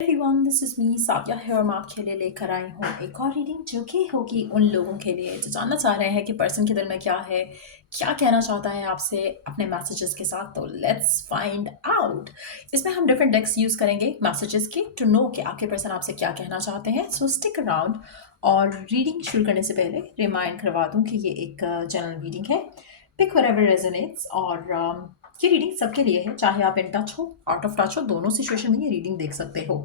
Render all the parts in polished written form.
Everyone, this is me साविया है और मैं आपके लिए लेकर आई हूँ एक और रीडिंग जो कि होगी उन लोगों के लिए जो जानना चाह रहे हैं कि पर्सन के दिल में क्या है, क्या कहना चाहता है आपसे अपने मैसेजेस के साथ। तो लेट्स फाइंड आउट। इसमें हम डिफरेंट डेक्स यूज करेंगे मैसेजेस के टू नो कि आपके पर्सन आपसे क्या कहना चाहते हैं। सो स्टिक अराउंड। और रीडिंग शुरू करने से पहले रिमाइंड करवा दूँ कि ये एक जनरल रीडिंग है। Pick whatever resonates. और ये रीडिंग सबके लिए है, चाहे आप इन टच हो आउट ऑफ टच हो, दोनों सिचुएशन में ये रीडिंग देख सकते हो।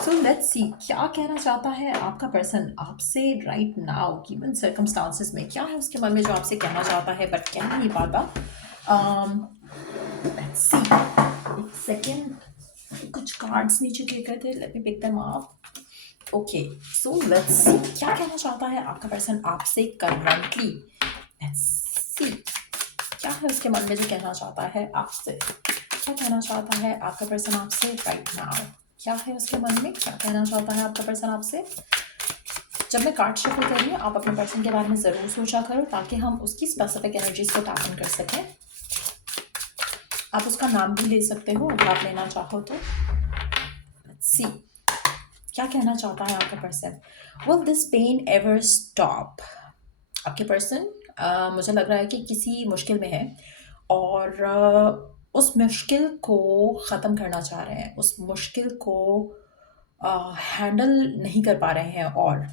सो लेट्स सी क्या कहना चाहता है आपका पर्सन आपसे राइट नाउ गिवन सर्कमस्टांसेस में। क्या है उसके मन में जो आपसे कहना चाहता है बट कह नहीं पाता। Let's see. एक सेकेंड, कुछ कार्ड्स नीचे गिर गए थे, let me pick them up. Okay, so let's see क्या कहना चाहता है आपका पर्सन आपसे करंटली। लेट्स सी क्या है उसके मन में जो कहना चाहता है आपसे। क्या कहना चाहता है आपका पर्सन आपसे राइट नाउ। क्या है उसके मन में, क्या कहना चाहता है आपका पर्सन आपसे। जब मैं कार्ड शफल कर रही हूँ आप अपने पर्सन के बारे में ज़रूर सोचा करो ताकि हम उसकी स्पेसिफिक एनर्जीज को टैप इन कर सकें। आप उसका नाम भी ले सकते हो अगर आप लेना चाहो तो। सी क्या कहना चाहता है आपका person. Will this pain ever stop. आपके पर्सन मुझे लग रहा है कि किसी मुश्किल में है और उस मुश्किल को ख़त्म करना चाह रहे हैं, उस मुश्किल को हैंडल नहीं कर पा रहे हैं। और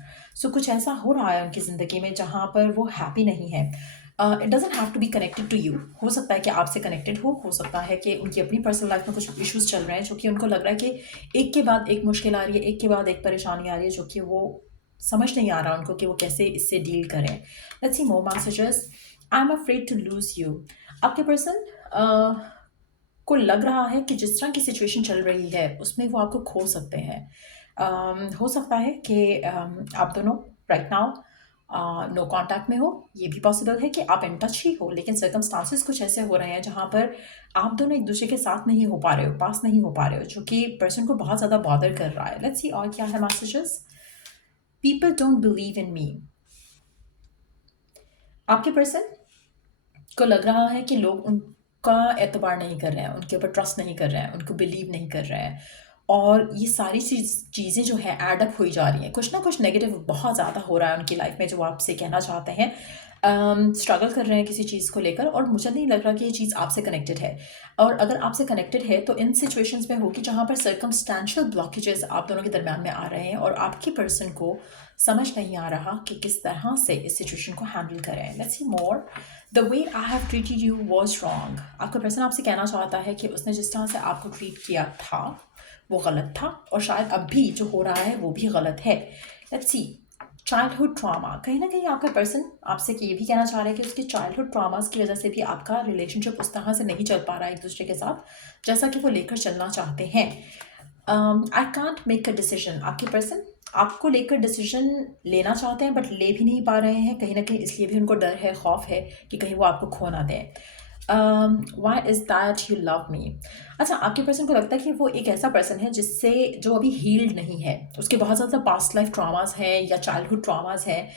कुछ ऐसा हो रहा है उनकी ज़िंदगी में जहाँ पर वो हैप्पी नहीं है। It doesn't have to be connected to you. हो सकता है कि आपसे कनेक्टेड हो सकता है कि उनकी अपनी पर्सनल लाइफ में कुछ इश्यूज चल रहे हैं जो कि उनको लग रहा है कि एक के बाद एक मुश्किल आ रही है, एक के बाद एक परेशानी आ रही है जो कि वो समझ नहीं आ रहा उनको कि वो कैसे इससे डील करें। Let's see more messages. I am afraid to lose you. आपके पर्सन को लग रहा है कि जिस तरह की सिचुएशन चल रही है उसमें वो आपको खो सकते हैं। हो सकता है कि आप दोनों राइट नाउ नो कांटेक्ट में हो। ये भी पॉसिबल है कि आप इन टच ही हो लेकिन सर्कमस्टांसेस कुछ ऐसे हो रहे हैं जहाँ पर आप दोनों एक दूसरे के साथ नहीं हो पा रहे हो, पास नहीं हो पा रहे हो, जो कि पर्सन को बहुत ज़्यादा बॉदर कर रहा है। लेट्स सी और क्या है messages. People don't believe in me. आपके पर्सन को लग रहा है कि लोग उनका एतबार नहीं कर रहे हैं, उनके ऊपर ट्रस्ट नहीं कर रहे हैं, उनको बिलीव नहीं कर रहे हैं। और ये सारी चीज़ें जो है एड अप हुई जा रही हैं, कुछ ना कुछ नेगेटिव बहुत ज़्यादा हो रहा है उनकी लाइफ में जो आपसे कहना चाहते हैं। स्ट्रगल कर रहे हैं किसी चीज़ को लेकर और मुझे नहीं लग रहा कि ये चीज़ आपसे कनेक्टेड है। और अगर आपसे कनेक्टेड है तो इन सिचुएशंस में होगी जहाँ पर सर्कमस्टेंशियल ब्लॉकेजेस आप दोनों के दरमियान में आ रहे हैं और आपकी पर्सन को समझ नहीं आ रहा कि किस तरह से इस सिचुएशन को हैंडल करें। Let's see more. The way I have treated you was wrong. आपका पर्सन आपसे कहना चाहता है कि उसने जिस तरह से आपको ट्रीट किया था वो गलत था और शायद अब भी जो हो रहा है वो भी गलत है। Let's see. Childhood trauma. कहीं ना कहीं आपका पर्सन आपसे ये भी कहना चाह रहा है कि उसके चाइल्डहुड ट्रॉमास की वजह से भी आपका रिलेशनशिप उस तरह से नहीं चल पा रहा है एक दूसरे के साथ जैसा कि वो लेकर चलना चाहते हैं। I can't make a decision. आपके पर्सन आपको लेकर डिसीजन लेना चाहते हैं बट ले भी नहीं पा रहे हैं, कहीं ना कहीं इसलिए भी उनको डर है, खौफ है कि कहीं वो आपको खो ना दें। Why is that you love me. अच्छा, आपके पर्सन को लगता है कि वो एक ऐसा पर्सन है जिससे जो अभी हील्ड नहीं है, उसके बहुत ज़्यादा पास्ट लाइफ ट्रॉमास हैं या चाइल्डहुड ट्रॉमास हैं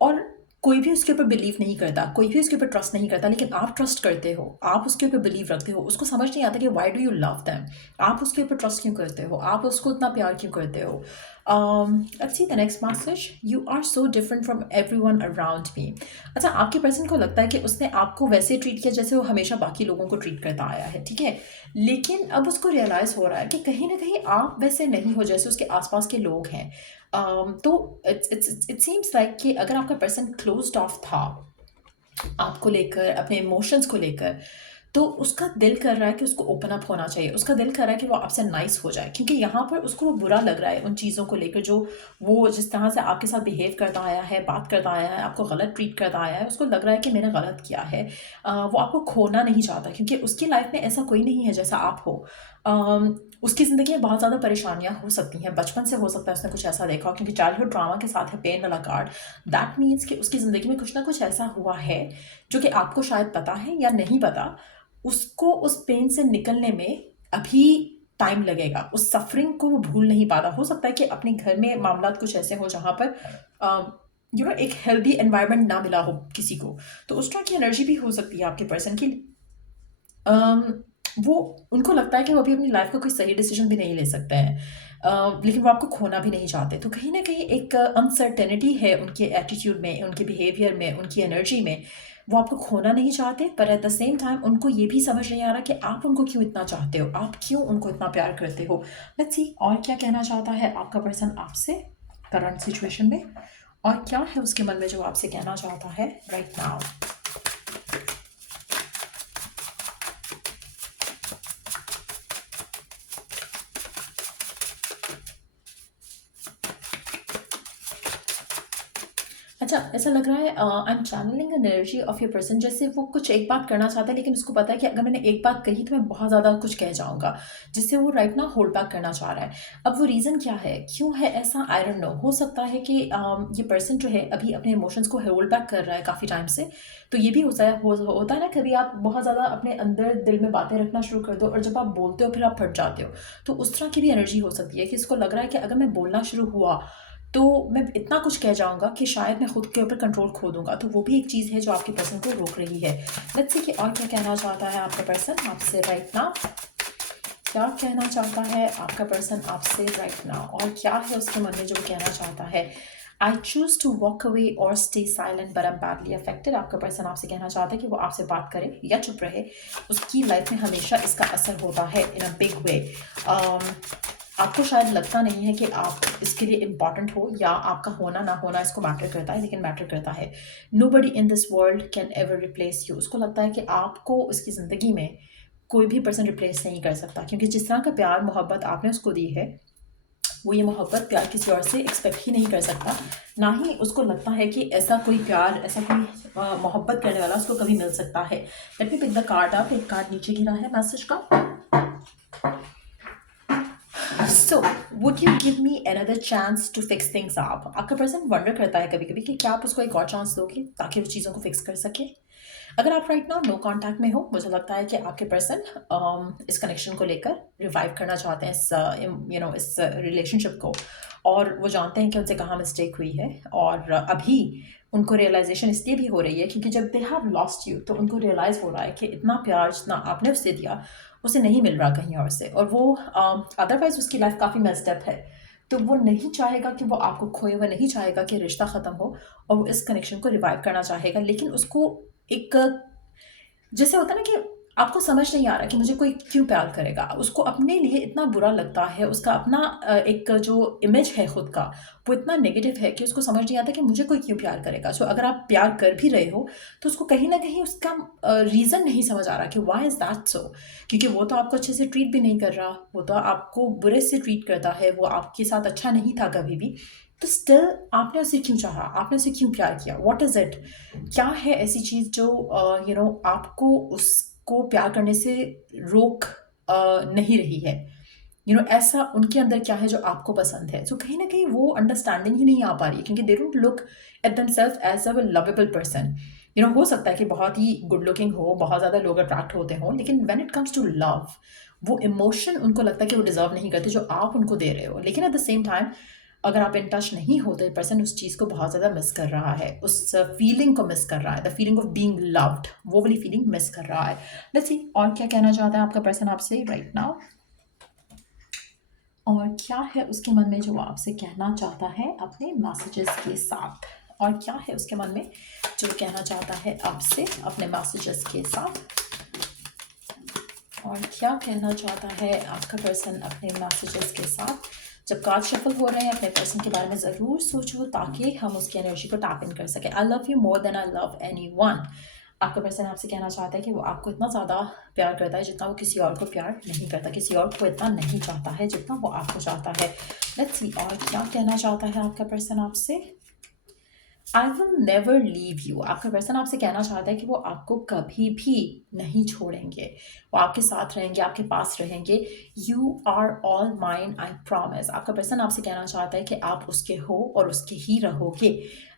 और कोई भी उसके ऊपर बिलीव नहीं करता, कोई भी उसके ऊपर ट्रस्ट नहीं करता, लेकिन आप ट्रस्ट करते हो, आप उसके ऊपर बिलीव रखते हो। उसको समझ नहीं आता कि why do you love them. आप उसके ऊपर ट्रस्ट क्यों करते हो, आप उसको इतना प्यार क्यों करते हो। Let's see the next message. You are so different from everyone around me. अच्छा, आपके पर्सन को लगता है कि उसने आपको वैसे ट्रीट किया जैसे वो हमेशा बाकी लोगों को ट्रीट करता आया है, ठीक है, लेकिन अब उसको रियलाइज़ हो रहा है कि कहीं ना कहीं आप वैसे नहीं हो जैसे उसके आसपास के लोग हैं। तो इट सीम्स लाइक कि अगर आपका पर्सन क्लोज्ड ऑफ था आपको लेकर, अपने इमोशंस को लेकर, तो उसका दिल कर रहा है कि उसको ओपन अप होना चाहिए, उसका दिल कर रहा है कि वो आपसे नाइस हो जाए, क्योंकि यहाँ पर उसको वो बुरा लग रहा है उन चीज़ों को लेकर जो वो जिस तरह से आपके साथ बिहेव करता आया है, बात करता आया है, आपको गलत ट्रीट करता आया है। उसको लग रहा है कि मैंने गलत किया है। वो आपको खोना नहीं चाहता क्योंकि उसकी लाइफ में ऐसा कोई नहीं है जैसा आप हो। उसकी ज़िंदगी में बहुत ज़्यादा परेशानियाँ हो सकती हैं, बचपन से हो सकता है उसने कुछ ऐसा देखा हो, क्योंकि चाइल्डहुड ड्रामा के साथ है पेन वाला कार्ड। दैट मीन्स कि उसकी ज़िंदगी में कुछ ना कुछ ऐसा हुआ है जो कि आपको शायद पता है या नहीं पता। उसको उस पेन से निकलने में अभी टाइम लगेगा, उस सफरिंग को वो भूल नहीं पा रहा। हो सकता है कि अपने घर में मामलात कुछ ऐसे हो जहाँ पर एक हेल्दी एनवायरनमेंट ना मिला हो किसी को, तो उस तरह की एनर्जी भी हो सकती है आपके पर्सन की। वो उनको लगता है कि वो अभी अपनी लाइफ का कोई सही डिसीजन भी नहीं ले सकते हैं। लेकिन वो आपको खोना भी नहीं चाहते। तो कहीं ना कहीं एक अनसर्टेनिटी है उनके एटीट्यूड में, उनके बिहेवियर में, उनकी एनर्जी में। वो आपको खोना नहीं चाहते, पर एट द सेम टाइम उनको ये भी समझ नहीं आ रहा कि आप उनको क्यों इतना चाहते हो, आप क्यों उनको इतना प्यार करते हो। लेट्स सी और क्या कहना चाहता है आपका पर्सन आपसे करंट सिचुएशन में, और क्या है उसके मन में जो आपसे कहना चाहता है राइट नाउ। अच्छा, ऐसा लग रहा है I am channelling energy of your person, जैसे वो कुछ एक बात करना चाहता है लेकिन उसको पता है कि अगर मैंने एक बात कही तो मैं बहुत ज़्यादा कुछ कह जाऊंगा, जिससे वो राइट ना होल्ड बैक करना चाह रहा है। अब वो रीज़न क्या है, क्यों है ऐसा, आई डोंट नो। हो सकता है कि ये पर्सन जो है अभी अपने इमोशंस को होल्ड बैक कर रहा है काफ़ी टाइम से। तो ये भी होता है ना, कभी आप बहुत ज़्यादा अपने अंदर दिल में बातें रखना शुरू कर दो और जब आप बोलते हो फिर आप फट जाते हो। तो उस तरह की भी एनर्जी हो सकती है कि इसको लग रहा है कि अगर मैं बोलना शुरू हुआ तो मैं इतना कुछ कह जाऊँगा कि शायद मैं खुद के ऊपर कंट्रोल खो दूँगा। तो वो भी एक चीज़ है जो आपके पर्सन को रोक रही है। लेट्स सी कि और क्या कहना चाहता है आपका पर्सन आपसे राइट नाउ। क्या कहना चाहता है आपका पर्सन आपसे राइट नाउ, और क्या है उसके मन में जो वो कहना चाहता है। I choose to walk away और stay silent but I am badly affected. आपका पर्सन आपसे कहना चाहता है कि वो आपसे बात करे या चुप रहे, उसकी लाइफ में हमेशा इसका असर होता है इन अ बिग वे। आपको शायद लगता नहीं है कि आप इसके लिए इम्पॉर्टेंट हो, या आपका होना ना होना इसको मैटर करता है, लेकिन मैटर करता है। Nobody in this world can ever replace you. उसको लगता है कि आपको उसकी ज़िंदगी में कोई भी पर्सन रिप्लेस नहीं कर सकता, क्योंकि जिस तरह का प्यार मोहब्बत आपने उसको दी है, वो ये मोहब्बत प्यार किसी और से एक्सपेक्ट ही नहीं कर सकता। ना ही उसको लगता है कि ऐसा कोई प्यार, ऐसा कोई मोहब्बत करने वाला उसको कभी मिल सकता है। Let me pick the card up. एक कार्ड नीचे गिरा है मैसेज का। So would you give me another chance to fix things up. आपका पर्सन वंडर करता है कभी कभी कि क्या आप उसको एक और चांस दोगे ताकि वो चीज़ों को फिक्स कर सके। अगर आप राइट नाउ नो कांटेक्ट में हो, मुझे लगता है कि आपके पर्सन इस कनेक्शन को लेकर रिवाइव करना चाहते हैं, इस रिलेशनशिप को। और वो जानते हैं कि उनसे कहाँ मिस्टेक हुई है, और अभी उनको रियलाइजेशन इसलिए भी हो रही है क्योंकि जब दे हैव लॉस्ट यू तो उनको रियलाइज़ हो रहा है कि इतना प्यार जितना आपने उससे दिया उसे नहीं मिल रहा कहीं और से, और वो अदरवाइज उसकी लाइफ काफ़ी मेस्ड अप है। तो वो नहीं चाहेगा कि वो आपको खोए, वो नहीं चाहेगा कि रिश्ता ख़त्म हो, और वो इस कनेक्शन को रिवाइव करना चाहेगा। लेकिन उसको एक, जैसे होता है ना कि आपको समझ नहीं आ रहा कि मुझे कोई क्यों प्यार करेगा, उसको अपने लिए इतना बुरा लगता है, उसका अपना एक जो इमेज है खुद का वो इतना नेगेटिव है कि उसको समझ नहीं आता कि मुझे कोई क्यों प्यार करेगा। सो अगर आप प्यार कर भी रहे हो तो उसको कहीं ना कहीं उसका रीज़न नहीं समझ आ रहा कि वाई इज़ दैट सो। क्योंकि वो तो आपको अच्छे से ट्रीट भी नहीं कर रहा, वो तो आपको बुरे से ट्रीट करता है, वो आपके साथ अच्छा नहीं था कभी भी। तो स्टिल आपने उसे क्यों चाहा, आपने उसे क्यों प्यार किया, वॉट इज़ इट। क्या है ऐसी चीज़ जो आपको उसको प्यार करने से रोक नहीं रही है। ऐसा उनके अंदर क्या है जो आपको पसंद है। सो कहीं ना कहीं वो अंडरस्टैंडिंग ही नहीं आ पा रही है, क्योंकि they don't look at themselves as a lovable person. हो सकता है कि बहुत ही गुड लुकिंग हो, बहुत ज़्यादा लोग अट्रैक्ट होते हों, लेकिन when it comes to love, वो इमोशन उनको लगता है कि वो डिजर्व नहीं करते जो आप उनको दे रहे हो। लेकिन एट द सेम टाइम अगर आप इन टच नहीं हो तो पर्सन उस चीज़ को बहुत ज़्यादा मिस कर रहा है, उस फीलिंग को मिस कर रहा है, the feeling of being loved, वो वाली फीलिंग मिस कर रहा है। लेट्स सी और क्या कहना चाहता है आपका पर्सन आपसे राइट नाउ, और क्या है उसके मन में जो आपसे कहना चाहता है अपने मैसेजेस के साथ, और क्या है उसके मन में जो कहना चाहता है आपसे अपने मैसेजेस के साथ, और क्या कहना चाहता है आपका पर्सन अपने मैसेजेस के साथ। जब कार्ड शफल हो रहे हैं अपने पर्सन के बारे में ज़रूर सोचो ताकि हम उसकी एनर्जी को टैप इन कर सकें। I love you more than I love anyone. आपका पर्सन आपसे कहना चाहता है कि वो आपको इतना ज़्यादा प्यार करता है जितना वो किसी और को प्यार नहीं करता, किसी और को इतना नहीं चाहता है जितना वो आपको चाहता है। लेट्स सी और क्या कहना चाहता है आपका पर्सन आपसे। I will never leave you. आपका पर्सन आपसे कहना चाहता है कि वो आपको कभी भी नहीं छोड़ेंगे, वो आपके साथ रहेंगे, आपके पास रहेंगे। You are all mine I promise. आपका पर्सन आपसे कहना चाहता है कि आप उसके हो और उसके ही रहोगे।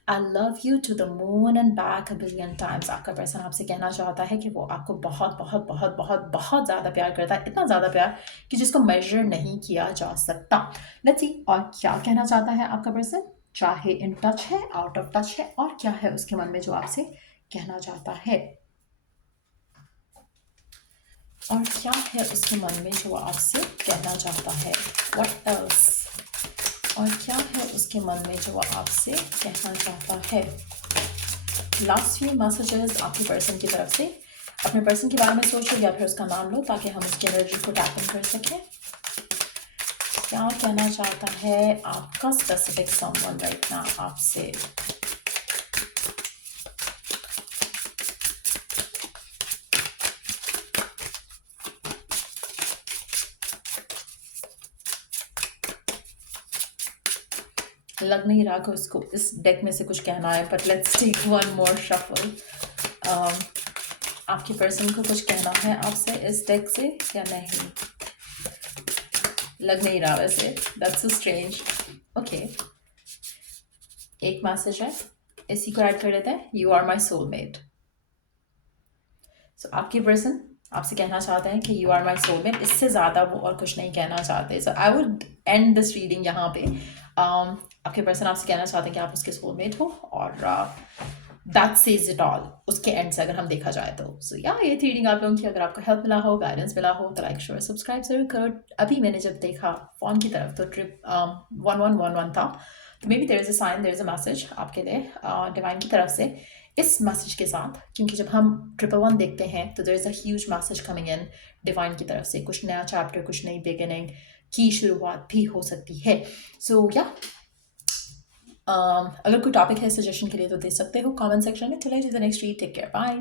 I love you to the moon and back a billion times. आपका पर्सन आपसे कहना चाहता है कि वो आपको बहुत बहुत बहुत बहुत बहुत ज़्यादा प्यार करता है, इतना ज़्यादा प्यार कि जिसको मेजर नहीं किया जा सकता। लेट्स सी और क्या कहना चाहता है आपका पर्सन, चाहे इन टच है, आउट ऑफ टच है, और क्या है उसके मन में जो आपसे कहना चाहता है। और क्या है उसके मन में जो वो आपसे कहना चाहता है? What else? और क्या है उसके मन में जो वो आपसे कहना चाहता है? लास्ट फ्यू मैसेजेस आपके पर्सन की तरफ से। अपने पर्सन के बारे में सोचो या फिर उसका नाम लो ताकि हम उसकी एनर्जी को टैप इन कर सकें। क्या कहना चाहता है आपका स्पेसिफिक समवन राइट नाउ आपसे? लग नहीं रहा कि उसको इस डेक में से कुछ कहना है, but let's take one more shuffle. आपके पर्सन को कुछ कहना है आपसे इस डेक से या नहीं? लग नहीं रहा वैसे, दैट्स सो स्ट्रेंज। ओके, एक मैसेज है, इसी को ऐड कर लेते हैं। You are my soulmate. So आपके पर्सन आपसे कहना चाहते हैं कि यू आर माई सोलमेट। इससे ज़्यादा वो और कुछ नहीं कहना चाहते। So I would end this reading यहाँ पे। आपके पर्सन आपसे कहना चाहते हैं कि आप उसके सोलमेट हो और दैट सेज इट ऑल उसके एंड से अगर हम देखा जाए तो। सो या ये थी रीडिंग आप लोगों की। अगर आपको हेल्प मिला हो, गाइडेंस मिला हो तो लाइक शेयर सब्सक्राइब जरूर करो। अभी मैंने जब देखा फोन की तरफ तो ट्रिप 1111 था, तो maybe there is a sign, there is a message आपके लिए डिवाइन की तरफ से इस मैसेज के साथ। क्योंकि जब हम 111 देखते हैं तो there is a huge message coming in divine की तरफ से। कुछ नया चैप्टर, कुछ नई बिगिनिंग की शुरुआत भी हो सकती है। सो या अगर कोई टॉपिक है सजेशन के लिए तो दे सकते हो कमेंट सेक्शन में। चलिए to the next read, take care, bye.